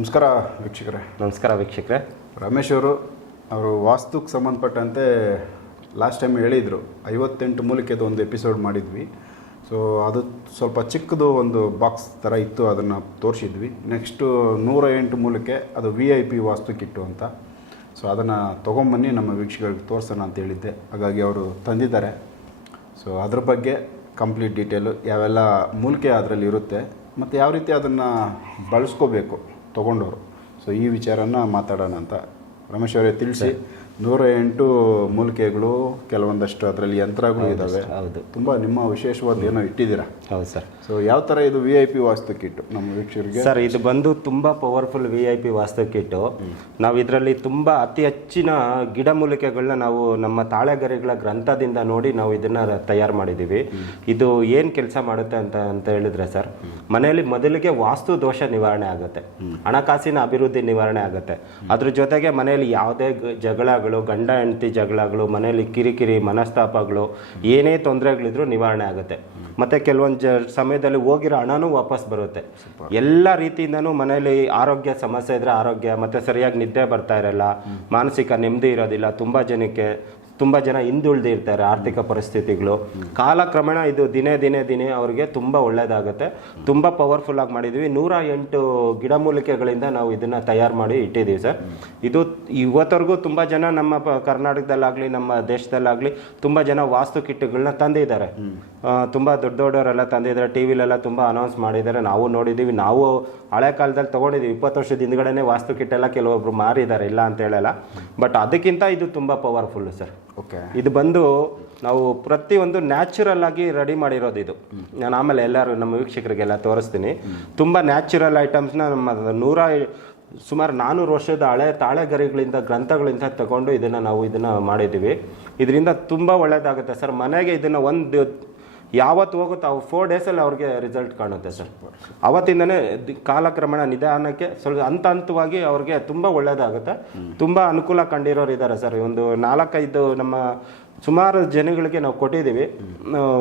ನಮಸ್ಕಾರ ವೀಕ್ಷಕರೇ. ನಮಸ್ಕಾರ ವೀಕ್ಷಕರೇ. ರಮೇಶ್ ಅವರು ಅವರು ವಾಸ್ತುಕ್ಕೆ ಸಂಬಂಧಪಟ್ಟಂತೆ ಲಾಸ್ಟ್ ಟೈಮ್ ಹೇಳಿದರು ಐವತ್ತೆಂಟು ಮೂಲಿಕೆದು ಒಂದು ಎಪಿಸೋಡ್ ಮಾಡಿದ್ವಿ. ಸೊ ಅದು ಸ್ವಲ್ಪ ಚಿಕ್ಕದು ಒಂದು ಬಾಕ್ಸ್ ಥರ ಇತ್ತು ಅದನ್ನು ತೋರಿಸಿದ್ವಿ. ನೆಕ್ಸ್ಟು ನೂರ ಎಂಟು ಮೂಲಿಕೆ ಅದು V I P vastu kit ಅಂತ. ಸೊ ಅದನ್ನು ತೊಗೊಂಬನ್ನಿ ನಮ್ಮ ವೀಕ್ಷಕರಿಗೆ ತೋರಿಸೋಣ ಅಂತ ಹೇಳಿದ್ದೆ. ಹಾಗಾಗಿ ಅವರು ತಂದಿದ್ದಾರೆ. ಸೊ ಅದ್ರ ಬಗ್ಗೆ ಕಂಪ್ಲೀಟ್ ಡೀಟೇಲು ಯಾವೆಲ್ಲ ಮೂಲಿಕೆ ಅದರಲ್ಲಿ ಇರುತ್ತೆ ಮತ್ತು ಯಾವ ರೀತಿ ಅದನ್ನು ಬಳಸ್ಕೋಬೇಕು. ತೊಗೊಂಡವರು. ಸೊ ಈ ವಿಚಾರನ ಮಾತಾಡೋಣ ಅಂತ. ರಮೇಶ್ ಅವರೇ ತಿಳಿಸಿ. ನೂರ ಎಂಟು ಮೂಲಿಕೆಗಳು ಕೆಲವೊಂದಷ್ಟು ಅದರಲ್ಲಿ ಯಂತ್ರಗಳು ಇದ್ದಾವೆ ಹೌದು. ತುಂಬ ನಿಮ್ಮ ವಿಶೇಷವಾದ ಏನೋ ಇಟ್ಟಿದ್ದೀರಾ? ಹೌದು ಸರ್. ಸೊ ಯಾವ ಥರ ಇದು V I P vastu kit ನಮ್ಮ ವೀಕ್ಷಕರಿಗೆ? ಸರ್ ಇದು ಬಂದು ತುಂಬ powerful V I P vastu kit. ನಾವು ಇದರಲ್ಲಿ ತುಂಬ ಅತಿ ಹೆಚ್ಚಿನ ಗಿಡಮೂಲಿಕೆಗಳನ್ನ ನಾವು ನಮ್ಮ ತಾಳೆಗರಿಗಳ ಗ್ರಂಥದಿಂದ ನೋಡಿ ನಾವು ಇದನ್ನ ತಯಾರು ಮಾಡಿದ್ದೀವಿ ಇದು ಏನು ಕೆಲಸ ಮಾಡುತ್ತೆ ಅಂತ ಅಂತ ಹೇಳಿದ್ರೆ ಸರ್ ಮನೆಯಲ್ಲಿ ಮೊದಲಿಗೆ ವಾಸ್ತು ದೋಷ ನಿವಾರಣೆ ಆಗುತ್ತೆ. ಹಣಕಾಸಿನ ಅಭಿವೃದ್ಧಿ ನಿವಾರಣೆ ಆಗುತ್ತೆ. ಅದ್ರ ಜೊತೆಗೆ ಮನೆಯಲ್ಲಿ ಯಾವುದೇ ಜಗಳಗಳು ಗಂಡ ಹೆಂಡತಿ ಜಗಳಗಳು ಮನೆಯಲ್ಲಿ ಕಿರಿಕಿರಿ ಮನಸ್ತಾಪಗಳು ಏನೇ ತೊಂದರೆಗಳಿದ್ರು ನಿವಾರಣೆ ಆಗುತ್ತೆ. ಮತ್ತೆ ಕೆಲವೊಂದು ಜ ಸಮಯದಲ್ಲಿ ಹೋಗಿರೋ ಹಣನೂ ವಾಪಸ್ ಬರುತ್ತೆ. ಎಲ್ಲ ರೀತಿಯಿಂದನೂ ಮನೆಯಲ್ಲಿ ಆರೋಗ್ಯ ಸಮಸ್ಯೆ ಇದ್ರೆ ಆರೋಗ್ಯ ಮತ್ತೆ ಸರಿಯಾಗಿ ನಿದ್ದೆ ಬರ್ತಾ ಇರಲ್ಲ ಮಾನಸಿಕ ನೆಮ್ಮದಿ ಇರೋದಿಲ್ಲ ತುಂಬ ಜನಕ್ಕೆ ತುಂಬ ಜನ ಹಿಂದುಳಿದಿರ್ತಾರೆ ಆರ್ಥಿಕ ಪರಿಸ್ಥಿತಿಗಳು. ಕಾಲಕ್ರಮೇಣ ಇದು ದಿನೇ ದಿನೇ ದಿನೇ ಅವ್ರಿಗೆ ತುಂಬ ಒಳ್ಳೇದಾಗುತ್ತೆ. ತುಂಬ ಪವರ್ಫುಲ್ ಆಗಿ ಮಾಡಿದ್ವಿ. ನೂರ ಎಂಟು ಗಿಡಮೂಲಿಕೆಗಳಿಂದ ನಾವು ಇದನ್ನ ತಯಾರು ಮಾಡಿ ಇಟ್ಟಿದ್ದೀವಿ ಸರ್. ಇದು ಇವತ್ತವರೆಗೂ ತುಂಬ ಜನ ನಮ್ಮ ಕರ್ನಾಟಕದಲ್ಲಾಗ್ಲಿ ನಮ್ಮ ದೇಶದಲ್ಲಾಗ್ಲಿ ತುಂಬ ಜನ ವಾಸ್ತು ಕಿಟ್ಗಳನ್ನ ತಂದಿದ್ದಾರೆ. ತುಂಬಾ ದೊಡ್ಡ ದೊಡ್ಡವರೆಲ್ಲ ತಂದಿದ್ದಾರೆ. ಟಿ ವಿಲೆಲ್ಲ ತುಂಬ ಅನೌನ್ಸ್ ಮಾಡಿದ್ದಾರೆ. ನಾವು ನೋಡಿದ್ದೀವಿ. ನಾವು ಹಳೆ ಕಾಲದಲ್ಲಿ ತೊಗೊಂಡಿದ್ದೀವಿ. ಇಪ್ಪತ್ತು ವರ್ಷದ ಹಿಂದ್ಗಡೆನೇ ವಾಸ್ತು ಕಿಟ್ಟೆಲ್ಲ ಎಲ್ಲ ಕೆಲವೊಬ್ರು ಮಾರಿದ್ದಾರೆ. ಇಲ್ಲ ಅಂತ ಹೇಳಲ್ಲ. ಬಟ್ ಅದಕ್ಕಿಂತ ಇದು ತುಂಬ ಪವರ್ಫುಲ್ ಸರ್ ಓಕೆ ಇದು ಬಂದು ನಾವು ಪ್ರತಿಯೊಂದು ನ್ಯಾಚುರಲ್ ಆಗಿ ರೆಡಿ ಮಾಡಿರೋದು ಇದು. ನಾನು ಆಮೇಲೆ ಎಲ್ಲರೂ ನಮ್ಮ ವೀಕ್ಷಕರಿಗೆಲ್ಲ ತೋರಿಸ್ತೀನಿ. ತುಂಬ ನ್ಯಾಚುರಲ್ ಐಟಮ್ಸ್ನ ನಮ್ಮ ನೂರ ಸುಮಾರು ನಾನ್ನೂರು ವರ್ಷದ ಹಳೆ ತಾಳೆಗರಿಗಳಿಂದ ಗ್ರಂಥಗಳಿಂದ ತಗೊಂಡು ಇದನ್ನು ನಾವು ಇದನ್ನು ಮಾಡಿದ್ದೀವಿ. ಇದರಿಂದ ತುಂಬ ಒಳ್ಳೆಯದಾಗುತ್ತೆ ಸರ್ ಮನೆಗೆ ಇದನ್ನು ಒಂದು ಯಾವತ್ತು ಹೋಗುತ್ತೋ ಅವು ಫೋರ್ ಡೇಸಲ್ಲಿ ಅವ್ರಿಗೆ ರಿಸಲ್ಟ್ ಕಾಣುತ್ತೆ ಸರ್ ಅವತ್ತಿಂದನೇ ದಿ- ಕಾಲಕ್ರಮೇಣ ನಿಧಾನಕ್ಕೆ ಸ್ವಲ್ಪ ಹಂತ ಹಂತವಾಗಿ ಅವ್ರಿಗೆ ತುಂಬ ಒಳ್ಳೆಯದಾಗುತ್ತೆ ತುಂಬ ಅನುಕೂಲ ಕಂಡಿರೋರು ಇದ್ದಾರೆ ಸರ್ ಒಂದು ನಾಲ್ಕೈದು ನಮ್ಮ ಸುಮಾರು ಜನಗಳಿಗೆ ನಾವು ಕೊಟ್ಟಿದ್ದೀವಿ.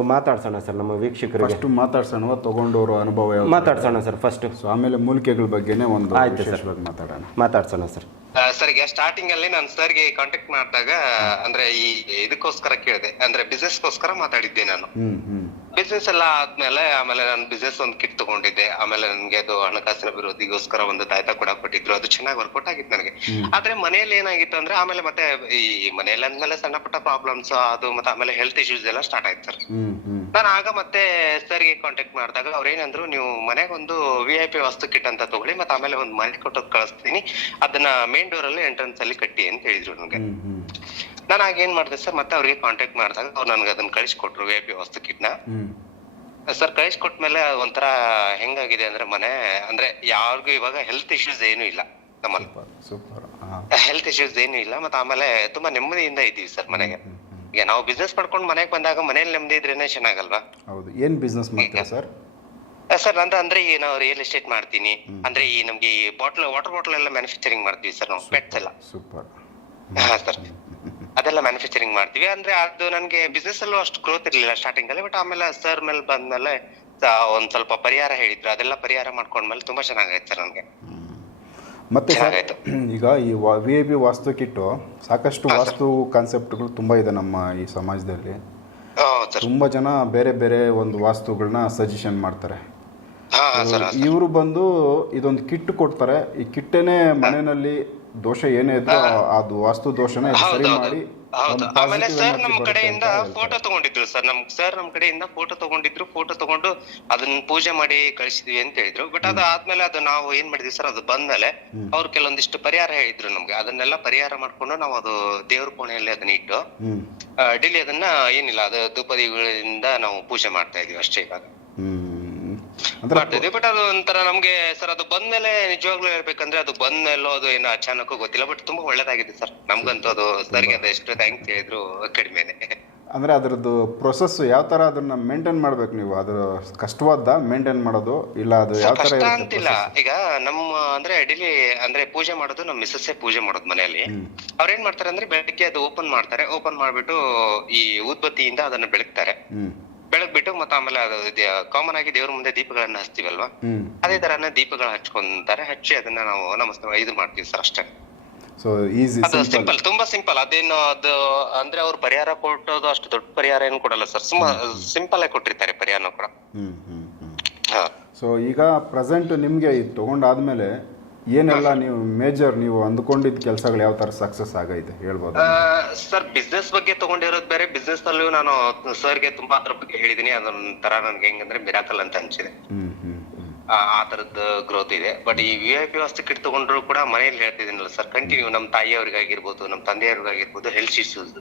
ಮಾತಾಡ್ಸೋಣ ಸರ್ ನಮ್ಮ ವೀಕ್ಷಕರಿಗೆ. ಎಷ್ಟು ಮಾತಾಡ್ಸೋಣ ತಗೊಂಡವರು ಅನುಭವ ಯಾವ್ದು? ಮಾತಾಡ್ಸೋಣ ಸರ್ ಫಸ್ಟ್ ಸೊ ಆಮೇಲೆ ಮೂಲಿಕೆಗಳ ಬಗ್ಗೆನೇ ಒಂದು ಆಯ್ತು ಸರ್. ವಿಶೇಷವಾಗಿ ಮಾತಾಡೋಣ. ಮಾತಾಡ್ಸೋಣ ಸರ್ ಸರ್ ಈಗ ಸ್ಟಾರ್ಟಿಂಗ್ ಅಲ್ಲಿ ನಾನು ಸರ್ಗೆ ಕಾಂಟ್ಯಾಕ್ಟ್ ಮಾಡಿದಾಗ ಅಂದ್ರೆ ಈ ಇದಕ್ಕೋಸ್ಕರ ಕೇಳಿದೆ. ಅಂದ್ರೆ ಬಿಸ್ನೆಸ್ಗೋಸ್ಕರ ಮಾತಾಡಿದ್ದೆ ನಾನು. ಬಿಸ್ನೆಸ್ ಎಲ್ಲ ಆದ್ಮೇಲೆ ಆಮೇಲೆ ನಾನು ಬಿಸ್ನೆಸ್ ಒಂದು ಕಿಟ್ ತಗೊಂಡಿದ್ದೆ. ಆಮೇಲೆ ನನಗೆ ಅದು ಹಣಕಾಸಿನ ಅಭಿವೃದ್ಧಿಗೋಸ್ಕರ ಒಂದು ತಾಯ್ತ ಕೂಡ ಕೊಟ್ಟಿದ್ರು. ಅದು ಚೆನ್ನಾಗಿ ವರ್ಕೌಟ್ ಆಗಿತ್ತು ನನಗೆ. ಆದ್ರೆ ಮನೆಯಲ್ಲಿ ಏನಾಗಿತ್ತು ಅಂದ್ರೆ ಆಮೇಲೆ ಮತ್ತೆ ಈ ಮನೆಯಲ್ಲಿ ಅಂದ್ಮೇಲೆ ಸಣ್ಣ ಪುಟ್ಟ ಪ್ರಾಬ್ಲಮ್ಸ್ ಅದು ಮತ್ತೆ ಆಮೇಲೆ ಹೆಲ್ತ್ ಇಶ್ಯೂಸ್ ಎಲ್ಲ ಸ್ಟಾರ್ಟ್ ಆಯ್ತು ಸರ್ ನಾನು ಆಗ ಮತ್ತೆ ಸರ್ಗೆ ಕಾಂಟ್ಯಾಕ್ಟ್ ಮಾಡಿದಾಗ ಅವ್ರೇನಂದ್ರು ನೀವು ಮನೆಗೆ ಒಂದು V I P vastu kit ಅಂತ ತಗೊಳ್ಳಿ ಮತ್ತೆ ಆಮೇಲೆ ಒಂದು ಮನೆ ಕೊಟ್ಟು ಕಳಿಸ್ತೀನಿ. ಅದನ್ನ ಮೇನ್ ಡೋರ್ ಅಲ್ಲಿ ಎಂಟ್ರೆನ್ಸ್ ಅಲ್ಲಿ ಕಟ್ಟಿ ಅಂತ ಹೇಳಿದ್ರು ನನಗೆ. ನಾನು ಆಗ ಏನ್ ಮಾಡಿದೆ ಸರ್ ಮತ್ತೆ ಅವ್ರಿಗೆ ಕಾಂಟ್ಯಾಕ್ಟ್ ಮಾಡಿದಾಗ ಅವ್ರು ನನ್ಗೆ ಅದನ್ನ ಕಳಿಸ್ಕೊಟ್ರು ವಿ ಐ ಪಿ ವಸ್ತು ಕಿಟ್ನ. ಸರ್ ಕಳಿಸ್ಕೊಟ್ಮೇಲೆ ಒಂಥರ ಹೆಂಗಾಗಿದೆ ಅಂದ್ರೆ ಮನೆ ಅಂದ್ರೆ ಯಾರಿಗೂ ಇವಾಗ ಹೆಲ್ತ್ ಇಶ್ಯೂಸ್ ಏನು ಇಲ್ಲ ನಮ್ಮಲ್ಲಿ. ಸೂಪರ್ ಹೆಲ್ತ್ ಇಶ್ಯೂಸ್ ಏನು ಇಲ್ಲ ಮತ್ತೆ ಆಮೇಲೆ ತುಂಬಾ ನೆಮ್ಮದಿಯಿಂದ ಇದ್ದೀವಿ ಸರ್ ಮನೆಗೆ. ಈಗ ನಾವು ಬಿಸ್ನೆಸ್ ಮಾಡ್ಕೊಂಡು ಮನೆಗೆ ಬಂದಾಗ ಮನೇಲಿ ನೆಮ್ಮದಿ ಇದ್ರೇನೆ ಚೆನ್ನಾಗಲ್ವಾ? ಹೌದು. ಏನು ಬಿಸ್ನೆಸ್ ಮಾಡ್ತೀರಾ ಸರ್? ಸರ್ ನಂದು ಅಂದ್ರೆ ಈ ನಾವು ರಿಯಲ್ ಎಸ್ಟೇಟ್ ಮಾಡ್ತೀನಿ. ಅಂದ್ರೆ ಈ ನಮ್ಗೆ ಈ ಬಾಟ್ಲ್ ವಾಟರ್ ಬಾಟಲ್ ಎಲ್ಲ ಮ್ಯಾನುಫ್ಯಾಕ್ಚರಿಂಗ್ ಮಾಡ್ತೀವಿ ಸರ್ ನಾವು ಪೆಟ್ಸ್ ಎಲ್ಲ. ಸೂಪರ್. ಹಾ ಸರ್. ಅದೆಲ್ಲ ಮ್ಯಾನುಫ್ಯಾಕ್ಚರಿಂಗ್ ಮಾಡ್ತೀವಿ. ಅಂದ್ರೆ ಅದು ನನಗೆ ಬಿಸ್ನೆಸ್ ಅಲ್ಲೂ ಅಷ್ಟು ಗ್ರೋತ್ ಇರಲಿಲ್ಲ ಸ್ಟಾರ್ಟಿಂಗ್ ಅಲ್ಲಿ ಬಟ್ ಆಮೇಲೆ ಸರ್ ಮೇಲೆ ಬಂದ್ಮೇಲೆ ಮೇಲೆ ಒಂದ್ ಸ್ವಲ್ಪ ಪರಿಹಾರ ಹೇಳಿದ್ರು. ಅದೆಲ್ಲ ಪರಿಹಾರ ಮಾಡ್ಕೊಂಡ್ಮೇಲೆ ತುಂಬಾ ಚೆನ್ನಾಗೈತೆ ಸರ್ ನನಗೆ. ಮತ್ತೆ ಈಗ ಈ V I P vastu kit ಸಾಕಷ್ಟು ವಾಸ್ತು ಕಾನ್ಸೆಪ್ಟ್ಗಳು ತುಂಬ ಇದೆ ನಮ್ಮ ಈ ಸಮಾಜದಲ್ಲಿ. ತುಂಬ ಜನ ಬೇರೆ ಬೇರೆ ಒಂದು ವಾಸ್ತುಗಳನ್ನ ಸಜೆಷನ್ ಮಾಡ್ತಾರೆ. ಇವರು ಬಂದು ಇದೊಂದು ಕಿಟ್ ಕೊಡ್ತಾರೆ. ಈ ಕಿಟ್ಟೇನೆ ಮನೆಯಲ್ಲಿ ದೋಷ ಏನೇ ಇದ್ರೂ ಅದು ವಾಸ್ತು ದೋಷನ ಸರಿ ಮಾಡಿ ಹೌದು. ಆಮೇಲೆ ಸರ್ energy ನಮ್ ಕಡೆಯಿಂದ ಫೋಟೋ ತಗೊಂಡಿದ್ರು ಸರ್ ನಮ್ ಸರ್ ನಮ್ ಕಡೆಯಿಂದ ಫೋಟೋ ತಗೊಂಡಿದ್ರು ಫೋಟೋ ತಗೊಂಡು ಅದನ್ನ ಪೂಜೆ ಮಾಡಿ ಕಳಿಸಿದ್ವಿ ಅಂತ ಹೇಳಿದ್ರು. ಬಟ್ ಅದು ಆದ್ಮೇಲೆ ಅದು ನಾವು ಏನ್ ಮಾಡಿದ್ವಿ ಸರ್ ಅದು ಬಂದ್ಮೇಲೆ ಅವ್ರು ಕೆಲವೊಂದಿಷ್ಟು ಪರಿಹಾರ ಹೇಳಿದ್ರು ನಮ್ಗೆ. ಅದನ್ನೆಲ್ಲ ಪರಿಹಾರ ಮಾಡ್ಕೊಂಡು ನಾವು ಅದು ದೇವ್ರ ಕೋಣೆಯಲ್ಲಿ ಅದನ್ನ ಇಟ್ಟು ಡೈಲಿ ಅದನ್ನ ಏನಿಲ್ಲ ಅದು ಧೂಪದಿಗಳಿಂದ ನಾವು ಪೂಜೆ ಮಾಡ್ತಾ ಇದೀವಿ ಅಷ್ಟೇ ಇವಾಗ. ಹ್ಮ್ ಅಂದ್ರೆ ಮಾಡ್ತಾ ಇದೀವಿ ಬಟ್ ಅದು ಒಂಥರ ನಮ್ಗೆ ಸರ್ ಅದು ಬಂದ್ಮೇಲೆ ನಿಜವಾಗ್ಲೂ ಹೇಳ್ಬೇಕಂದ್ರೆ ಅದು ಬಂದ್ಮೇಲೋ ಅದು ಏನೋ ಅಚಾನಕ್ ಗೊತ್ತಿಲ್ಲ ಬಟ್ ತುಂಬಾ ಒಳ್ಳೇದಾಗಿದೆ ಸರ್ ನಮ್ಗಂತೂ ಅದು ಸರ್ಗೆ ಅದು ಎಷ್ಟು ಥ್ಯಾಂಕ್ಸ್ ಹೇಳಿದ್ರು ಕಡಿಮೆನೆ. ಅಂದ್ರೆ ಅದರದ್ದು ಪ್ರೊಸೆಸ್ ಯಾವ ತರ ಅದನ್ನ ಮೇಂಟೈನ್ ಮಾಡ್ಬೇಕು ನೀವು? ಅದು ಕಷ್ಟವಾದ ಮೇಂಟೈನ್ ಮಾಡೋದು ಇಲ್ಲ ಅದು ಯಾವ ತರ ಕಷ್ಟ ಅಂತಿಲ್ಲ. ಈಗ ನಮ್ಮ ಅಂದ್ರೆ ಡೈಲಿ ಅಂದ್ರೆ ಪೂಜೆ ಮಾಡೋದು ನಮ್ಮ ಮಿಸ್ಸಸ್ಸೇ ಪೂಜೆ ಮಾಡೋದು ಮನೆಯಲ್ಲಿ. ಅವ್ರ ಏನ್ ಮಾಡ್ತಾರೆ ಅಂದ್ರೆ ಬೆಳಗ್ಗೆ ಅದು ಓಪನ್ ಮಾಡ್ತಾರೆ. ಓಪನ್ ಮಾಡ್ಬಿಟ್ಟು ಈ ಊದ್ಬತ್ತಿಯಿಂದ ಅದನ್ನ ಬೆಳಗ್ತಾರೆ. ಬೆಳಗ್ ಬಿಟ್ಟು ಮತ್ತೆ ಆಮೇಲೆ ಅದು ಕಾಮನ್ ಆಗಿ ದೇವ್ರ ಮುಂದೆ ದೀಪಗಳನ್ನ ಹಚ್ತೀವಲ್ವಾ? ಅದೇ ತರನ ದೀಪಗಳನ್ನ ಹಚ್ಕೊಂತಾರೆ ಹಚ್ಚಿ ಅದನ್ನ ನಾವು ನಮಸ್ತೆ ಇದು ಮಾಡ್ತೀವಿ ಸರ್ ಅಷ್ಟೇ. ಅದು ಸಿಂಪಲ್ ತುಂಬಾ ಸಿಂಪಲ್ ಅದೇನು ಅದು ಅಂದ್ರೆ ಅವ್ರು ಪರಿಹಾರ ಕೊಟ್ಟೋದು ಅಷ್ಟು ದೊಡ್ಡ ಪರಿಹಾರ ಏನು ಕೊಡಲ್ಲ ಸರ್. ಸುಮ್ಮ ಸಿಂಪಲ್ ಆಗಿ ಕೊಟ್ಟಿರ್ತಾರೆ ಪರಿಹಾರನೂ ಕೂಡ. ಸೊ ಈಗ ಪ್ರೆಸೆಂಟ್ ನಿಮಗೆ ತೊಗೊಂಡಾದ್ಮೇಲೆ ಏನೆಲ್ಲ ನೀವು ಮೇಜರ್ ನೀವು ಅಂದ್ಕೊಂಡಿದ್ದ ಕೆಲಸಗಳು ಯಾವ ತರ ಸಕ್ಸಸ್ ಆಗೈತೆ? ಹೇಳ್ಬೋದು. ಸರ್ ಬಿಸ್ನೆಸ್ ಬಗ್ಗೆ ತಗೊಂಡಿರೋದು ಬೇರೆ. ಬಿಸ್ನೆಸ್ ನಲ್ಲೂ ನಾನು ಸರ್ಗೆ ತುಂಬಾ ಅದ್ರ ಬಗ್ಗೆ ಹೇಳಿದೀನಿ. ಅದೊಂಥರ ನನ್ಗೆ ಹೆಂಗಂದ್ರೆ ಮಿರಾಕಲ್ ಅಂತ ಅನ್ಸಿದೆ. ಆ ತರದ ಗ್ರೋತ್ ಇದೆ. ಬಟ್ ಈ V I P vastu kit ತಗೊಂಡ್ರು ಕೂಡ ಮನೇಲಿ ಹೇಳ್ತಿದ್ದೀನಲ್ಲ ಸರ್ ಕಂಟಿನ್ಯೂ ನಮ್ಮ ತಾಯಿಯವ್ರಿಗಾಗಿರ್ಬೋದು ನಮ್ಮ ತಂದೆಯವ್ರಿಗಾಗಿರ್ಬೋದು ಹೆಲ್ತ್ ಇಶ್ಯೂಸ್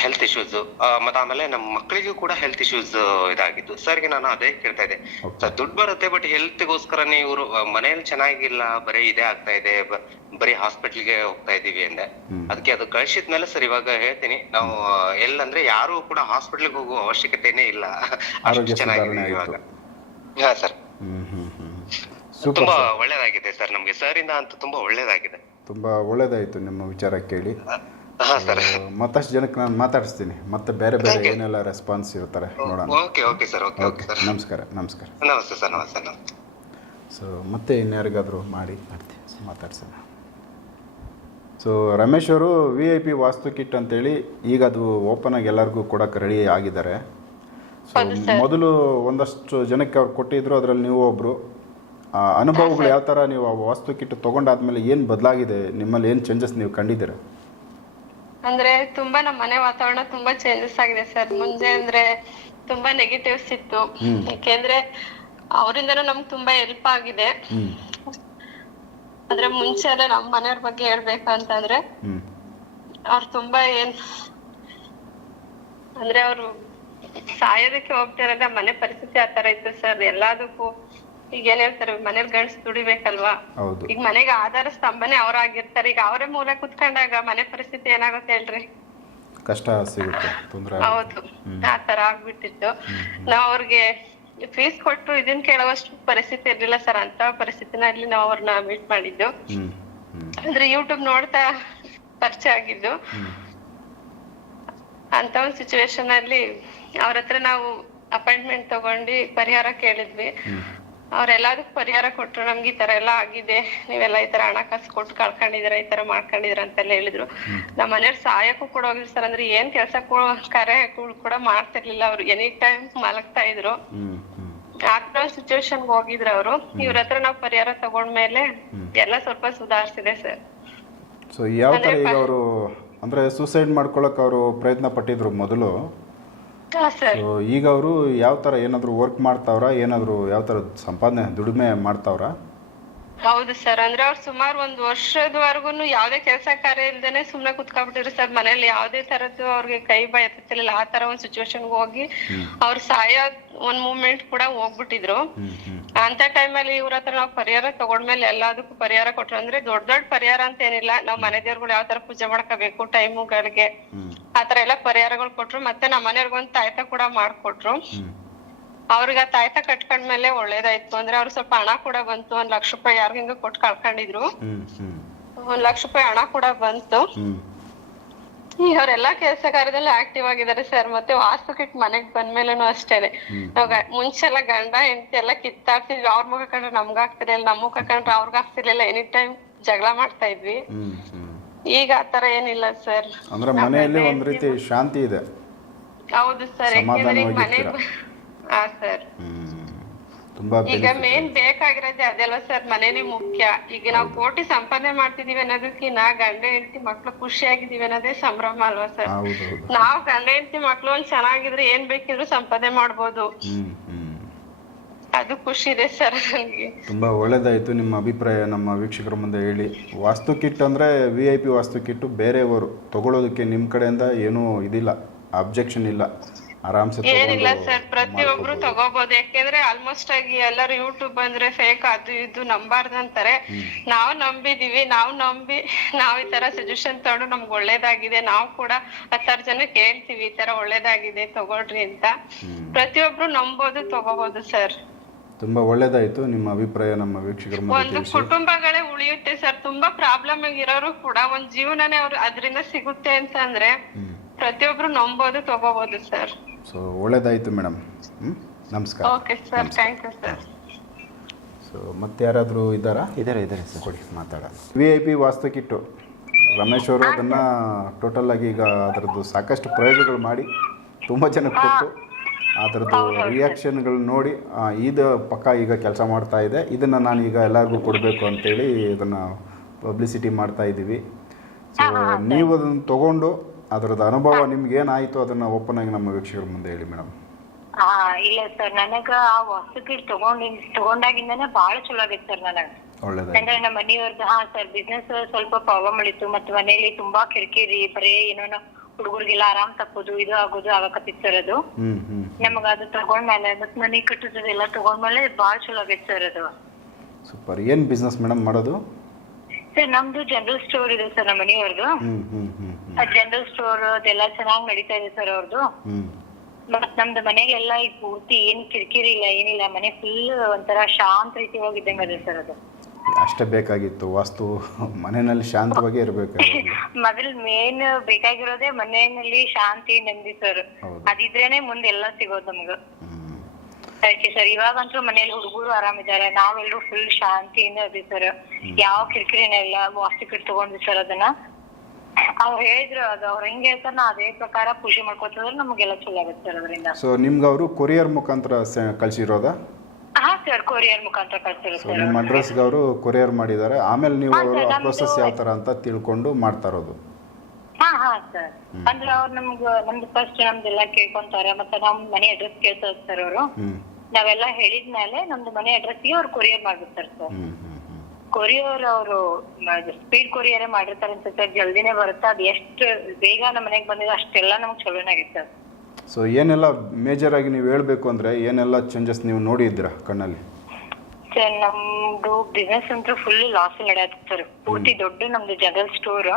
ಹೆಲ್ತ್ ಇಶ್ಯೂಸ್ ಮತ್ತೆ ಆಮೇಲೆ ನಮ್ಮ ಮಕ್ಕಳಿಗೂ ಕೂಡ ಹೆಲ್ತ್ ಇಶ್ಯೂಸ್ ಇದಾಗಿದ್ದು. ಸರ್ಗೆ ನಾನು ಅದೇ ಕೇಳ್ತಾ ಇದ್ದೆ. ಸರ್ ದುಡ್ಡು ಬರುತ್ತೆ ಬಟ್ ಹೆಲ್ತ್ ಗೋಸ್ಕರನೇ ಇವರು ಮನೇಲಿ ಚೆನ್ನಾಗಿಲ್ಲ ಬರೀ ಇದೇ ಆಗ್ತಾ ಇದೆ ಬರಿ ಹಾಸ್ಪಿಟ್ಲ್ಗೆ ಹೋಗ್ತಾ ಇದೀವಿ ಅಂದೆ. ಅದಕ್ಕೆ ಅದು ಕಳ್ಸಿದ್ಮೇಲೆ ಸರ್ ಇವಾಗ ಹೇಳ್ತೀನಿ. ನಾವು ಎಲ್ಲಂದ್ರೆ ಯಾರು ಕೂಡ ಹಾಸ್ಪಿಟ್ಲ್ಗೆ ಹೋಗುವ ಅವಶ್ಯಕತೆನೇ ಇಲ್ಲ. ಅಷ್ಟು ಚೆನ್ನಾಗಿದೆ ಇವಾಗ. ಹಾ ಸರ್ ತುಂಬಾ ಒಳ್ಳೇದಾಗಿದೆ ಸರ್ ನಮ್ಗೆ. ಸರ್ ಇಂದ ಅಂತ ತುಂಬಾ ಒಳ್ಳೇದಾಗಿದೆ. ತುಂಬಾ ಒಳ್ಳೇದಾಯ್ತು ನಿಮ್ಮ ವಿಚಾರ ಕೇಳಿ. ಹಾ ಸರ್. ಮತ್ತಷ್ಟು ಜನಕ್ಕೆ ನಾನು ಮಾತಾಡಿಸ್ತೀನಿ. ಮತ್ತೆ ಬೇರೆ ಬೇರೆ ಏನೆಲ್ಲ ರೆಸ್ಪಾನ್ಸ್ ಇರ್ತಾರೆ ನೋಡೋಣ. Okay okay sir okay okay okay sir. ನಮಸ್ಕಾರ ನಮಸ್ಕಾರ. ನಮಸ್ತೆ ಸರ್ ನಮಸ್ತೆ ನಮಸ್ತೆ. ಸೊ ಮತ್ತೆ ಇನ್ಯಾರಿಗಾದರೂ ಮಾಡಿ ಮಾತಾಡ್ಸೋಣ. ಸೊ ರಮೇಶ್ ಅವರು V I P vastu kit ಅಂತೇಳಿ ಈಗ ಅದು ಓಪನ್ ಆಗಿ ಎಲ್ಲರಿಗೂ ಕೊಡಕ್ಕೆ ರೆಡಿ ಆಗಿದ್ದಾರೆ. ಸೊ ಮೊದಲು ಒಂದಷ್ಟು ಜನಕ್ಕೆ ಅವ್ರು ಕೊಟ್ಟಿದ್ರು ಅದರಲ್ಲಿ ನೀವು ಒಬ್ಬರು ಅನುಭವಗಳು ಯಾವ ಥರ ನೀವು ಆ ವಾಸ್ತು ಕಿಟ್ ತೊಗೊಂಡಾದ್ಮೇಲೆ ಏನು ಬದಲಾಗಿದೆ? ನಿಮ್ಮಲ್ಲಿ ಏನು ಚೇಂಜಸ್ ನೀವು ಕಂಡಿದ್ದೀರ? ಅಂದ್ರೆ ತುಂಬಾ ನಮ್ಮ ಮನೆ ವಾತಾವರಣ ತುಂಬಾ ಚೇಂಜಸ್ ಆಗಿದೆ ಸರ್. ಮುಂದೆ ಅಂದ್ರೆ ತುಂಬಾ ನೆಗೆಟಿವ್ಸ್ ಇತ್ತು. ಯಾಕೆಂದ್ರೆ ಅವರಿಂದನೂ ನಮ್ಗ್ ತುಂಬಾ ಹೆಲ್ಪ್ ಆಗಿದೆ. ಅಂದ್ರೆ ಮುಂಚೆ ಎಲ್ಲ ನಮ್ಮ ಮನೆಯವ್ರ ಬಗ್ಗೆ ಹೇಳ್ಬೇಕಂತಂದ್ರೆ ಅವ್ರು ತುಂಬಾ ಏನ್ ಅಂದ್ರೆ ಅವ್ರು ಸಾಯೋದಕ್ಕೆ ಹೋಗ್ತಿರೋದ ಮನೆ ಪರಿಸ್ಥಿತಿ ಆ ತರ ಇತ್ತು ಸರ್. ಎಲ್ಲದಕ್ಕೂ ಈಗ ಏನ್ ಹೇಳ್ತಾರೆ ಮನೇಲಿ ಗಂಡ್ಸ್ ದುಡಿಬೇಕಲ್ವಾ? ಹೌದು. ಈಗ ಮನೆಗೆ ಆಧಾರ ಸ್ತಂಭನೆ ಅವ್ರಾಗಿರ್ತಾರೆ. ಈಗ ಅವರೇ ಮೂಲೆ ಕುತ್ಕೊಂಡಾಗ ಮನೆ ಪರಿಸ್ಥಿತಿ ಏನಾಗುತ್ತೆ ಹೇಳ್ರಿ? ಕಷ್ಟ ಸಿಗುತ್ತೆ ತೊಂದರೆ ಹೌದು. ಆ ತರ ಆಗ್ಬಿಟ್ಟಿತ್ತು. ನಾವ್ ಅವ್ರಿಗೆ ಫೀಸ್ ಕೊಟ್ಟು ಇದನ್ ಕೇಳುವಷ್ಟು ಪರಿಸ್ಥಿತಿ ಇರ್ಲಿಲ್ಲ ಸರ್. ಅಂತ ಪರಿಸ್ಥಿತಿನಲ್ಲಿ ನಾವು ಅವ್ರನ್ನ ಮೀಟ್ ಮಾಡಿದ್ದು. ಅಂದ್ರೆ ಯೂಟ್ಯೂಬ್ ನೋಡ್ತಾ ಪರಿಚಯ ಆಗಿದ್ದು. ಅಂತ ಒಂದ್ ಸಿಚುವೇಶನ್ ಅಲ್ಲಿ ಅವ್ರ ಹತ್ರ ನಾವು ಅಪಾಯಿಂಟ್ಮೆಂಟ್ ತಗೊಂಡಿ ಪರಿಹಾರ ಕೇಳಿದ್ವಿ. ಅವ್ರೆಲ್ಲದಕ್ಕೂ ಪರಿಹಾರ ಕೊಟ್ರು ನಮ್ಗೆ ಈ ತರ ಎಲ್ಲಾ ಆಗಿದೆ ನೀವೆಲ್ಲ ಈ ತರ ಹಣಕಾಸು ಕೊಟ್ಟು ಕಳ್ಕೊಂಡಿದೀರ ಈ ತರ ಮಾಡ್ಕೊಂಡಿದೀರ ಅಂತೆಲ್ಲ ಹೇಳಿದ್ರು. ನಮ್ಮ ಮನೆಯವ್ರ ಸಹಾಯಕ್ಕೂ ಕೂಡ ಹೋಗಿದ್ರು ಸರ್ ಅಂದ್ರೆ ಏನ್ ಕೆಲ್ಸ ಕಾರ್ಯಗಳು ಕೂಡ ಮಾಡ್ತಿರ್ಲಿಲ್ಲ ಅವ್ರು. ಎನಿ ಟೈಮ್ ಮಲಗ್ತಾ ಇದ್ರು. ಆತರ ಸಿಚುವೇಶನ್ ಹೋಗಿದ್ರು ಅವರು. ಇವ್ರ ಹತ್ರ ನಾವ್ ಪರಿಹಾರ ತಗೊಂಡ್ಮೇಲೆ ಎಲ್ಲ ಸ್ವಲ್ಪ ಸುಧಾರಿಸಿದೆ ಸರ್. ಸೊ ಯಾವ ತರ ಈಗ ಅವರು ಅಂದ್ರೆ ಸೂಸೈಡ್ ಮಾಡ್ಕೊಳಕ್ಕೆ ಅವರು ಪ್ರಯತ್ನ ಪಟ್ಟಿದ್ರು ಮೊದಲು? ಸೊ ಈಗ ಅವರು ಯಾವ ತರ ಏನಾದರೂ ವರ್ಕ್ ಮಾಡ್ತಾವ್ರಾ? ಏನಾದರೂ ಯಾವ ಥರ ಸಂಪಾದನೆ ದುಡಿಮೆ ಮಾಡ್ತಾವ್ರ? ಹೌದು ಸರ್ ಅಂದ್ರೆ ಅವ್ರು ಸುಮಾರು ಒಂದ್ ವರ್ಷದವರೆಗೂ ಯಾವ್ದೇ ಕೆಲಸ ಕಾರ್ಯ ಇಲ್ದೇನೆ ಸುಮ್ನೆ ಕುತ್ಕೊಂಡ್ಬಿಟ್ಟಿರು ಸರ್ ಮನೇಲಿ ಯಾವ್ದೇ ತರದ್ದು ಅವ್ರಿಗೆ ಕೈ ಬಾಯ್ ಎತ್ತಲಿಲ್ಲ ಆ ತರ ಒಂದ್ ಸಿಚುವೇಶನ್ ಹೋಗಿ ಅವ್ರ ಸಾಯೋ ಒಂದ್ ಮೂಮೆಂಟ್ ಕೂಡ ಹೋಗ್ಬಿಟ್ಟಿದ್ರು. ಅಂತ ಟೈಮಲ್ಲಿ ಇವ್ರ ಹತ್ರ ನಾವ್ ಪರಿಹಾರ ತಗೊಂಡ್ಮೇಲೆ ಎಲ್ಲದಕ್ಕೂ ಪರಿಹಾರ ಕೊಟ್ರು ಅಂದ್ರೆ ದೊಡ್ಡ ದೊಡ್ಡ ಪರಿಹಾರ ಅಂತ ಏನಿಲ್ಲ. ನಾವ್ ಮನೆ ದೇವ್ರುಗಳು ಯಾವ ತರ ಪೂಜೆ ಮಾಡ್ಕೋಬೇಕು ಟೈಮುಗಳಿಗೆ. ಆತರ ಎಲ್ಲ ಪರಿಹಾರಗಳು ಕೊಟ್ರು. ಮತ್ತೆ ನಮ್ಮ ಮನೆಯವ್ರಿಗೆ ಒಂದ್ ತಾಯ್ತ ಕೂಡ ಮಾಡ್ಕೊಟ್ರು. ಅವ್ರಿಗೆ ಆ ತಾಯ್ತ ಕಟ್ಕೊಂಡ್ಮೇಲೆ ಒಳ್ಳೇದಾಯ್ತು. ಅಂದ್ರೆ ಅವ್ರು ಸ್ವಲ್ಪ ಹಣ ಕೂಡ ಬಂತು. ಒಂದ್ ಲಕ್ಷ ರೂಪಾಯಿ ಯಾರಿಗಿಂಗ ಕೊಟ್ಟು ಕಳ್ಕೊಂಡಿದ್ರು. ಒಂದ್ ಲಕ್ಷ ರೂಪಾಯಿ ಹಣ ಕೂಡ ಬಂತು. ಅವರೆಲ್ಲಾ ಕೆಲಸ ಕಾರ್ಯದಲ್ಲಿ ಆಕ್ಟಿವ್ ಆಗಿದ್ದಾರೆ ಸರ್ ಮತ್ತೆ ವಾಸ್ತು ಕಿಟ್ ಮನೆಗ್ ಬಂದ್ಮೇಲೆನೂ ಅಷ್ಟೇನೆ ನಾವ್ ಗ- ಮುಂಚೆ ಎಲ್ಲ ಗಂಡ ಹೆಂಡತಿ ಎಲ್ಲ ಕಿತ್ತಾಡ್ತಿದ್ವಿ. ಅವ್ರ ಮುಖ ಕಂಡ್ರೆ ನಮ್ಗ ಆಗ್ತಿರ್ಲಿಲ್ಲ ನಮ್ ಮುಖ ಕಂಡ್ರೆ ಅವ್ರಿಗ ಆಗ್ತಿರ್ಲಿಲ್ಲ. ಎನಿ ಟೈಮ್ ಜಗಳ ಮಾಡ್ತಾ ಇದ್ವಿ. ಈಗ ಆತರ ಏನಿಲ್ಲ ಸರ್ ಅಂದ್ರೆ ಮನೆಯಲ್ಲಿ ಒಂದು ರೀತಿ ಶಾಂತಿ ಇದೆ. ಹೌದು ಸರ್ ಯಾಕೆಂದ್ರೆ ಈಗ ಮನೆ ಹಾ ಸರ್ ತುಂಬ ಈಗ ಮೇನ್ ಬೇಕಾಗಿರೋದೇ ಅದೆಲ್ಲ ಸರ್? ಮನೇನೆ ಮುಖ್ಯ. ಈಗ ನಾವು ಕೋಟಿ ಸಂಪಾದನೆ ಮಾಡ್ತಿದೀವಿ ಅನ್ನೋದಕ್ಕಿಂತ ಗಂಡ ಹೆಂಡತಿ ಮಕ್ಳು ಖುಷಿಯಾಗಿದೀವಿ ಅನ್ನೋದೇ ಸಂಭ್ರಮ ಅಲ್ವಾ ಸರ್? ಹೌದು ನಾವ್ ಗಂಡ ಹೆಂಡತಿ ಮಕ್ಳು ಒಂದ್ ಚೆನ್ನಾಗಿದ್ರೆ ಏನ್ ಬೇಕಿದ್ರು ಸಂಪಾದನೆ ಮಾಡ್ಬೋದು. ಅದು ಖುಷಿ ಇದೆ ಸರ್ ನನ್ಗೆ. ತುಂಬಾ ಒಳ್ಳೇದಾಯ್ತು ನಿಮ್ಮ ಅಭಿಪ್ರಾಯ ನಮ್ಮ ವೀಕ್ಷಕರ ಮುಂದೆ ಹೇಳಿ. ವಾಸ್ತು ಕಿಟ್ ಅಂದ್ರೆ V I P vastu kit ಬೇರೆಯವರು ತಗೊಳ್ಳೋದಕ್ಕೆ ನಿಮ್ಮ ಕಡೆಯಿಂದ ಏನೂ ಇದಿಲ್ಲ ಅಬ್ಜೆಕ್ಷನ್ ಇಲ್ಲ. ಆರಾಮ್ಸೆ ಏನಿಲ್ಲ ಸರ್ ಪ್ರತಿಯೊಬ್ರು ತಗೋಬಹುದು ಯಾಕೆಂದ್ರೆ ಆಲ್ಮೋಸ್ಟ್ ಆಗಿ ಎಲ್ಲರೂ ಯೂಟ್ಯೂಬ್ ಬಂದ್ರೆ ಫೇಕ್ ಅದು ಇದು ನಂಬಾರ್ದು ಅಂತಾರೆ. ನಾವು ನಂಬಿದೀವಿ ನಾವು ನಂಬಿ ನಾವ್ ಈ ತರ ಸಜೆಷನ್ ತಗೊಂಡು ನಮ್ಗ್ ಒಳ್ಳೇದಾಗಿದೆ. ನಾವು ಕೂಡ ಹತ್ತಾರ್ ಜನಕ್ಕೆ ಹೇಳ್ತೀವಿ ಈ ತರ ಒಳ್ಳೇದಾಗಿದೆ ತಗೊಳ್ರಿ ಅಂತ. ಪ್ರತಿಯೊಬ್ರು ನಂಬೋದು ತಗೋಬಹುದು ಸರ್. ತುಂಬಾ ಒಳ್ಳೇದಾಯ್ತು. ನಿಮ್ಮ ಅಭಿಪ್ರಾಯ ನಮ್ಮ ವೀಕ್ಷಕರ ಮುಂದೆ ಒಂದು ಕುಟುಂಬಗಳೇ ಉಳಿಯುತ್ತೆ ಸರ್. ತುಂಬಾ ಪ್ರಾಬ್ಲಮ್ ಆಗಿರೋರು ಕೂಡ ಒಂದ್ ಜೀವನನೇ ಅವ್ರು ಅದರಿಂದ ಸಿಗುತ್ತೆ ಅಂತ ಅಂದ್ರೆ ಪ್ರತಿಯೊಬ್ರು ನಂಬೋದು ತಗೋಬಹುದು ಸರ್. So ಒಳ್ಳೇದಾಯಿತು madam. ಹ್ಞೂ ನಮಸ್ಕಾರ. Okay sir thank you sir so ಮತ್ತೆ ಯಾರಾದರೂ ಇದ್ದಾರಾ? ಇದ್ದಾರೆ ಇದ್ದಾರೆ ಸರ್ ಕೊಡಿ ಮಾತಾಡೋಣ. V I P vastu kit. Ramesh ಅವರು ಅದನ್ನು ಆಗಿ ಈಗ ಅದರದ್ದು ಸಾಕಷ್ಟು ಪ್ರಯೋಗಗಳು ಮಾಡಿ ತುಂಬ ಜನಕ್ಕೆ ಕೊಟ್ಟು ಅದರದ್ದು ರಿಯಾಕ್ಷನ್ಗಳು ನೋಡಿ ಆ, ಇದು ಪಕ್ಕ ಈಗ ಕೆಲಸ ಮಾಡ್ತಾ ಇದೆ. ಇದನ್ನು ನಾನು ಈಗ ಎಲ್ಲರಿಗೂ ಕೊಡಬೇಕು ಅಂತೇಳಿ ಇದನ್ನು ಪಬ್ಲಿಸಿಟಿ ಮಾಡ್ತಾ ಇದ್ದೀವಿ ಸೊ ನೀವು ಅದನ್ನು ತೊಗೊಂಡು ಅದರದ್ದು ಅನುಭವ ನಿಮ್ಗೆ ಏನಾಯ್ತು? ಅದನ್ನ ಓಪನ್ ಆಗಿ ನಮ್ಮ ವೀಕ್ಷಕರ ಮುಂದೆ ಹೇಳಿ ಮೇಡಮ್ ಹಾ ಇಲ್ಲ ಸರ್ ನನಗ ಆ ವಸ್ತು ಕಿಟ್ ತಗೊಂಡಿ ತಗೊಂಡಾಗಿಂದನೇ ಬಹಳ ಚಲೋ ಆಗೈತೆ ಸರ್ ನನಗ. ಅಂದ್ರೆ ನಮ್ಮ ಮನೆಯವ್ರದ್ದು ಹಾ ಸರ್ ಬಿಸ್ನೆಸ್ ಸ್ವಲ್ಪ ಪ್ರಾಬ್ಲಮ್ ಉಳಿತು ಮತ್ತೆ ಮನೇಲಿ ತುಂಬಾ ಕಿರಿಕಿರಿ ಬರೇ ಏನೋ ಹುಡುಗರಿಗೆಲ್ಲ ಆರಾಮ್ ತಪ್ಪೋದು ಇದು ಆಗೋದು ಆಗಕತ್ತಿತ್ತು ಸರ್ ಅದು. ಹ್ಮ್ ಹ್ಞೂ ನಮಗ ಅದು ತಗೊಂಡ್ಮೇಲೆ ಮತ್ ಮನೆ ಕಟ್ಟೋದೆಲ್ಲ ತಗೊಂಡ್ಮೇಲೆ ಬಹಳ ಚಲೋ ಆಗೈತೆ ಸರ್ ಅದು. ಸೂಪರ್. ಏನ್ ಬಿಸ್ನೆಸ್ ಮೇಡಮ್ ಮಾಡೋದು? ಸರ್ ನಮ್ದು ಜನರಲ್ ಸ್ಟೋರ್ ಇದೆ ಸರ್ ನಮ್ಮ ಮನೆಯವ್ರದ್ದು ಹ್ಞೂ ಆ ಜನರಲ್ ಸ್ಟೋರ್ ಅದೆಲ್ಲ ಚೆನ್ನಾಗಿ ನಡೀತಾ ಇದೆ ಸರ್ ಅವ್ರದ್ದು ಹ್ಮ್. ಮತ್ ನಮ್ದು ಮನೆಗೆಲ್ಲ ಈಗ ಪೂರ್ತಿ ಏನ್ ಕಿರಿಕಿರಿ ಇಲ್ಲ ಏನಿಲ್ಲ. ಮನೆ ಫುಲ್ ಒಂಥರ ಶಾಂತ ರೀತಿ ಹೋಗಿದ್ದಂಗ ಅದೇ ಸರ್ ಅದು. ಅಷ್ಟೇ ಬೇಕಾಗಿತ್ತು. ವಾಸ್ತು ಮನೆಯಲ್ಲಿ ಶಾಂತವಾಗಿ ಇರಬೇಕಾಗಿತ್ತು ಮೊದಲ್ ಮೇನ್ ಬೇಕಾಗಿರೋದೇ ಮನೆಯಲ್ಲಿ ಶಾಂತಿ ನೆಮ್ಮದಿ ಸರ್. ಅದಿದ್ರೇನೆ ಮುಂದೆ ಎಲ್ಲ ಸಿಗೋದು ನಮ್ಗ. ಅದಕ್ಕೆ ಸರ್ ಇವಾಗಂತೂ ಮನೇಲಿ ಹುಡುಗರು ಆರಾಮಿದ್ದಾರೆ ನಾವೆಲ್ಲರೂ ಫುಲ್ ಶಾಂತಿಯಿಂದ ಅದೇ ಸರ್ ಯಾವ ಕಿರಿಕಿರಿನ ಇಲ್ಲ. ವಾಸ್ತು ಕಿಟ್ ತಗೊಂಡ್ವಿ ಸರ್ ಅದನ್ನ. ಅವ್ರು ಹೇಳಿದ್ರು ಅದು ಅವ್ರ ಹೆಂಗ್ ಹೇಳ್ತಾರ ಅದೇ ಪ್ರಕಾರ ಪೂಜೆ ಮಾಡ್ಕೊತಿದ್ರೆ ನಮಗೆಲ್ಲ ಚಲೋ ಆಗುತ್ತೆ ಸರ್ ಅದರಿಂದ. ಸೊ ನಿಮ್ಗೆ ಅವರು ಕೊರಿಯರ್ ಮುಖಾಂತರ ಕಳ್ಸಿರೋದಾ? ಹಾ ಸರ್ ಕೊರಿಯರ್ ಮುಖಾಂತರ ಕಳ್ಸಿರೋ ಸೊ ಸರ್ ನಿಮ್ಮ ಅಡ್ರೆಸ್ಗೆ ಅವರು ಕೊರಿಯರ್ ಮಾಡಿದ್ದಾರೆ. ಆಮೇಲೆ ನೀವು ಅವ್ರ ಆ ಪ್ರೊಸೆಸ್ ಯಾವ ಥರ ಅಂತ ತಿಳ್ಕೊಂಡು ಮಾಡ್ತಾ ಇರೋದು. ಹಾ ಹಾ ಸರ್. ಅಂದ್ರೆ ಅವ್ರು ನಮ್ಗ ನಮ್ದು ಫಸ್ಟ್ ನಮ್ದೆಲ್ಲ ಕೇಳ್ಕೊಂತಾರೆ ಮತ್ತೆ ನಮ್ ಮನೆ ಅಡ್ರೆಸ್ ಕೇಳ್ತಾರೆ ಸರ್ ಅವರು. ಹ್ಞೂ ನಾವೆಲ್ಲ ಹೇಳಿದ್ಮೇಲೆ ನಮ್ದು ಮನೆ ಅಡ್ರೆಸ್ಗೆ ಅವ್ರು ಕೊರಿಯರ್ ಮಾಡ್ಬಿಡ್ತಾರೆ ಸರ್. ಹ್ಞೂ ಕೊರಿಯರ್ ಅವರು ಸ್ಪೀಡ್ ಕೊರಿಯರೇ ಮಾಡಿರ್ತಾರೆ ಅಂತ ಸರ್ ಜಲ್ದಿನೇ ಬರುತ್ತೆ. ಅದು ಎಷ್ಟು ಬೇಗ ನಮ್ಮ ಮನೆಗೆ ಬಂದಿದೆ ಅಷ್ಟೆಲ್ಲ ನಮ್ಗೆ ಚಲೋನೇ ಆಗಿತ್ತು. ಸೊ ಏನೆಲ್ಲ ಮೇಜರ್ ಆಗಿ ನೀವು ಹೇಳಬೇಕು ಅಂದ್ರೆ ಏನೆಲ್ಲ ಚೇಂಜಸ್ ನೀವು ನೋಡಿದ್ರ ಕಣ್ಣಲ್ಲಿ? ಸರ್ ನಮ್ದು ಬಿಸ್ನೆಸ್ ಅಂತೂ ಫುಲ್ ಲಾಸ್ ನಡೆಯತ್ತೆ ಸರ್. ಪೂರ್ತಿ ದೊಡ್ಡ ನಮ್ದು ಜನರಲ್ ಸ್ಟೋರ್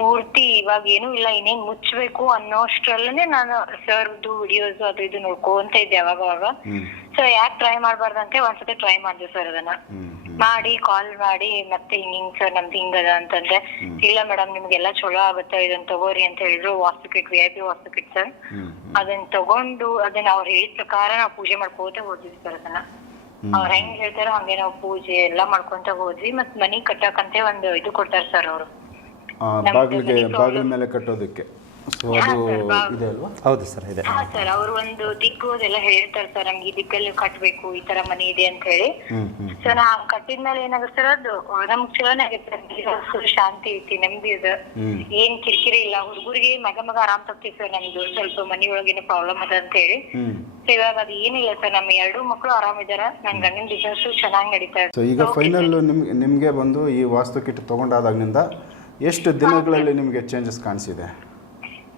ಪೂರ್ತಿ ಇವಾಗ ಏನು ಇಲ್ಲ. ಇನ್ನೇನ್ ಮುಚ್ಚಬೇಕು ಅನ್ನೋಷ್ಟ್ರಲ್ಲೇ ನಾನು ಸರ್ದು ವಿಡಿಯೋಸ್ ಅದು ಇದು ನೋಡ್ಕೊಂತ ಇದ್ದೆ ಅವಾಗ ಅವಾಗ ಸೊ ಯಾಕೆ ಟ್ರೈ ಮಾಡಬಾರ್ದಂತೆ ಒಂದ್ಸತಿ ಟ್ರೈ ಮಾಡಿದೆ ಸರ್ ಅದನ್ನ. ಮಾಡಿ ಕಾಲ್ ಮಾಡಿ ಮತ್ತೆ ಹಿಂಗ್ ಹಿಂಗ್ ಸರ್ ನಮ್ದು ಹಿಂಗದ ಅಂತಂದ್ರೆ ಇಲ್ಲ ಮೇಡಮ್ ನಿಮ್ಗೆಲ್ಲ ಚಲೋ ಆಗುತ್ತೆ? ಇದನ್ನ ತಗೋರಿ ಅಂತ ಹೇಳಿದ್ರು. Vastu kit V I P vastu kit sir ಅದನ್ನ ತಗೊಂಡು ಅದನ್ನ ಅವ್ರು ಹೇಳಿದ ಪ್ರಕಾರ ನಾವು ಪೂಜೆ ಮಾಡ್ಕೋತ ಹೋದ್ವಿ ಸರ್ ಅದನ್ನ. ಅವ್ರ ಹೆಂಗ್ ಹೇಳ್ತಾರೋ ಹಂಗೆ ನಾವು ಪೂಜೆ ಎಲ್ಲಾ ಮಾಡ್ಕೊಂತ ಹೋದ್ವಿ. ಮತ್ ಮನಿ ಕಟ್ಟಕಂತೆ ಒಂದು ಇದು ಕೊಟ್ಟಾರ ಸರ್ ಅವರು. ಬಾಗಿಲಿಗೆ ಬಾಗಿಲ ಮೇಲೆ ಕಟ್ಟೋದಕ್ಕೆ. ಸೊ ಅದು ಇದೆ ಅಲ್ವಾ? ಹೌದು ಸರ್ ಇದೆ. ಹಾ ಸರ್ ಅವರು ಒಂದು ದಿಕ್ಕು ಅದೆಲ್ಲ ಹೇಳ್ತಾರೆ ಸರ್ ನಮ್ಗೆ ಈ ದಿಕ್ಕಲ್ಲಿ ಕಟ್ಬೇಕು ಈ ತರ ಮನೆ ಇದೆ ಅಂತ ಹೇಳಿ. ಸೊ ನಾ ಕಟ್ಟಿದ್ಮೇಲೆ ಏನಾಗುತ್ತೆ ಸರ್ ಅದು ನಮ್ಗ್ ಆಗೈತೆ ಫುಲ್ ಶಾಂತಿ ಐತಿ ನೆಮ್ಮದಿ ಇದೆ. ಏನ್ ಕಿರಿಕಿರಿ ಇಲ್ಲ ಹುಡುಗರಿಗೆ ಮಗ ಮಗ ಆರಾಮ್ ತಪ್ತಿ ಸರ್ ನಮ್ದು ಸ್ವಲ್ಪ ಮನಿ ಒಳಗೇನು ಪ್ರಾಬ್ಲಮ್ ಅದ ಅಂತ ಹೇಳಿ. ಇವಾಗ ಅದು ಏನಿಲ್ಲ ಸರ್ ನಮ್ಮ ಎರಡು ಮಕ್ಕಳು ಆರಾಮಿದಾರ ನನ್ ಗಂಡನ ಬಿಸ್ನೆಸ್ ಚೆನ್ನಾಗಿ ನಡೀತಾ ಇದೆ. ಸೊ ಈಗ ಫೈನಲ್ ನಿಮ್ಗೆ ನಿಮಗೆ ಬಂದು ಈ ವಾಸ್ತು ಕಿಟ್ ತಗೊಂಡಾದಾಗ್ನಿಂದ ಎಷ್ಟು ದಿನಗಳಲ್ಲಿ ನಿಮಗೆ ಚೇಂಜಸ್ ಕಾಣಿಸಿದೆ?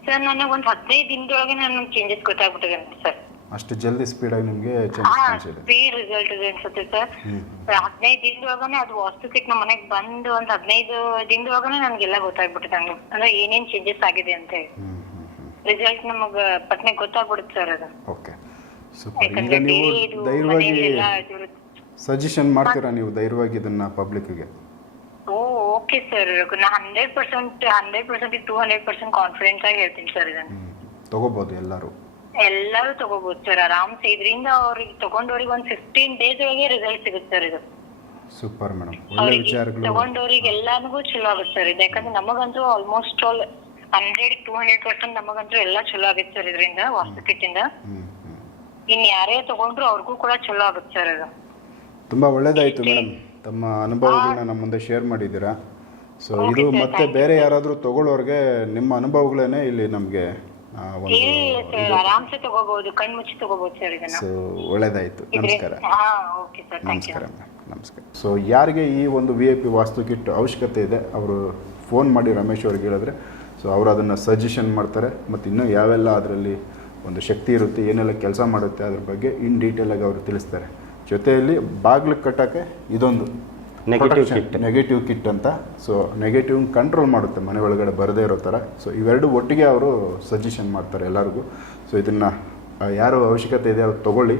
ಸರ್ ನನಗೆ ಒಂದು ಹದಿನೈದು ದಿನದೊಳಗೆ ನನಗೆ ಚೇಂಜಸ್ ಗೊತ್ತಾಗ್ಬಿಟ್ಟಿದೆ ಸರ್. ಅಷ್ಟು ಜಲ್ದಿ ಸ್ಪೀಡಾಗಿ ನಿಮಗೆ ಚೇಂಜಸ್ ಕಾಣಿಸಿದೆ. ಸ್ಪೀಡ್ ರಿಸಲ್ಟ್ ಇದೆ ಅನ್ಸುತ್ತೆ ಸರ್. ಹದಿನೈದು ದಿನದೊಳಗನೆ ಅದು ವಾಸ್ತು ಕಿಟ್ ನಮ್ಮ ಮನೆಗ್ ಬಂದು ಒಂದು ಹದಿನೈದು ದಿನದೊಳಗನೆ ನನಗೆಲ್ಲ ಗೊತ್ತಾಗ್ಬಿಟ್ಟಿದೆ ಹಂಗ. ಅಂದ್ರೆ ಏನೇನ್ ಚೇಂಜಸ್ ಆಗಿದೆ ಅಂತ ಹೇಳಿ. ರಿಸಲ್ಟ್ ನಮಗೆ ಪಟ್ನೆ ಗೊತ್ತಾಗ್ಬಿಡುತ್ತೆ ಸರ್ ಅದು. ಓಕೆ ಸೂಪರ್ ಈಗ ನೀವು ಧೈರ್ಯವಾಗಿ ಸಜೆಷನ್ ಮಾಡ್ತೀರಾ ನೀವು ಧೈರ್ಯವಾಗಿ ಇದನ್ನ ಪಬ್ಲಿಕ್ಗೆ ಓಕೆ ಸರ್ ನಾ hundred percent hundred percent two hundred percent confidence ಆಗಿ ಹೇಳ್ತೀನಿ ಸರ್ ಇದನ್ನ. ತಗೋಬಹುದು ಎಲ್ಲರೂ. ಎಲ್ಲರೂ ತಗೋಬಹುದು ಸರ್ ಆರಾಮ್ಸೆ ಇದರಿಂದ ಅವ್ರಿಗೆ ತಗೊಂಡವ್ರಿಗೆ ಒಂದ್ ಫಿಫ್ಟೀನ್ ಡೇಸ್ ಒಳಗೆ ರಿಸಲ್ಟ್ ಸಿಗುತ್ತೆ ಸರ್ ಇದು. ಸೂಪರ್ ಮೇಡಮ್ ಒಳ್ಳೆ ವಿಚಾರಗಳು. ತಗೊಂಡವ್ರಿಗೆ ಎಲ್ಲಾನಿಗೂ ಚಲೋ ಆಗುತ್ತೆ ಸರ್ ಇದು. ಯಾಕಂದ್ರೆ ನಮಗಂತೂ almost all hundred two hundred percent ನಮಗಂತೂ ಎಲ್ಲ ಚಲೋ ಆಗುತ್ತೆ ಸರ್ ಇದರಿಂದ ವಾಸ್ತು ಕಿಟ್ಟಿಂದ ಹ್ಞೂ ಹ್ಞೂ ಇನ್ ಯಾರೇ ತಗೊಂಡ್ರು ಅವ್ರಿಗೂ ಕೂಡ ಚಲೋ ಆಗುತ್ತೆ ಸರ್ ಇದು. ತುಂಬಾ ಒಳ್ಳೇದಾಯ್ತು ಮೇಡಮ್ ತಮ್ಮ ಅನುಭವಗಳನ್ನ ನಮ್ಮ ಮುಂದೆ ಶೇರ್ ಮಾಡಿದ್ದೀರಾ? ಸೊ ಇದು ಮತ್ತೆ ಬೇರೆ ಯಾರಾದರೂ ತಗೊಳ್ಳೋರಿಗೆ ನಿಮ್ಮ ಅನುಭವಗಳೇನೆ ಇಲ್ಲಿ ನಮಗೆ ಒಂದು ಇಲ್ಲ ಸರ್ ಆರಾಮ್ಸೆ ತಗೋಬಹುದು ಕಣ್ ಮುಚ್ಚಿ ತಗೋಬಹುದು ಸರ್ ಇದನ್ನ. ಸೊ ಒಳ್ಳೇದಾಯಿತು. ನಮಸ್ಕಾರ. ಹಾ ಓಕೆ ಸರ್ ಥ್ಯಾಂಕ್ ಯು ನಮಸ್ಕಾರ ನಮಸ್ಕಾರ. ಸೊ ಯಾರಿಗೆ ಈ ಒಂದು V I P vastu kit ಅವಶ್ಯಕತೆ ಇದೆ ಅವರು ಫೋನ್ ಮಾಡಿ ರಮೇಶ್ ಅವ್ರಿಗೆ ಹೇಳಿದ್ರೆ ಸೊ ಅವರು ಅದನ್ನು ಸಜೆಷನ್ ಮಾಡ್ತಾರೆ ಮತ್ತು ಇನ್ನೂ ಯಾವೆಲ್ಲ ಅದರಲ್ಲಿ ಒಂದು ಶಕ್ತಿ ಇರುತ್ತೆ ಏನೆಲ್ಲ ಕೆಲಸ ಮಾಡುತ್ತೆ ಅದ್ರ ಬಗ್ಗೆ ಇನ್ ಡೀಟೇಲಾಗಿ ಅವರು ತಿಳಿಸ್ತಾರೆ. ಜೊತೆಯಲ್ಲಿ ಬಾಗಿಲು ಕಟ್ಟೋಕ್ಕೆ ಇದೊಂದು. Negative ಕಿಟ್ ನೆಗೆಟಿವ್ ಕಿಟ್ ಅಂತ. ಸೊ ನೆಗೆಟಿವ್ ಕಂಟ್ರೋಲ್ ಮಾಡುತ್ತೆ ಮನೆ ಒಳಗಡೆ ಬರದೇ ಇರೋ ಥರ. ಸೊ ಇವೆರಡು ಒಟ್ಟಿಗೆ ಅವರು ಸಜೆಷನ್ ಮಾಡ್ತಾರೆ ಎಲ್ಲರಿಗೂ. ಸೊ ಇದನ್ನು ಯಾರು ಅವಶ್ಯಕತೆ ಇದೆ ಅವ್ರು ತೊಗೊಳ್ಳಿ.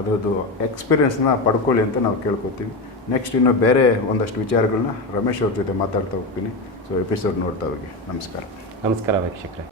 ಅದರದ್ದು ಎಕ್ಸ್ಪೀರಿಯೆನ್ಸ್ನ ಪಡ್ಕೊಳ್ಳಿ ಅಂತ ನಾವು ಕೇಳ್ಕೊತೀವಿ. ನೆಕ್ಸ್ಟ್ ಇನ್ನು ಬೇರೆ ಒಂದಷ್ಟು ವಿಚಾರಗಳನ್ನ ರಮೇಶ್ ಅವ್ರ ಜೊತೆ ಮಾತಾಡ್ತಾ ಹೋಗ್ತೀನಿ. ಸೊ ಎಪಿಸೋಡ್ ನೋಡ್ತಾ ಹೋಗಿ. ನಮಸ್ಕಾರ. ನಮಸ್ಕಾರ ವೀಕ್ಷಕರೇ.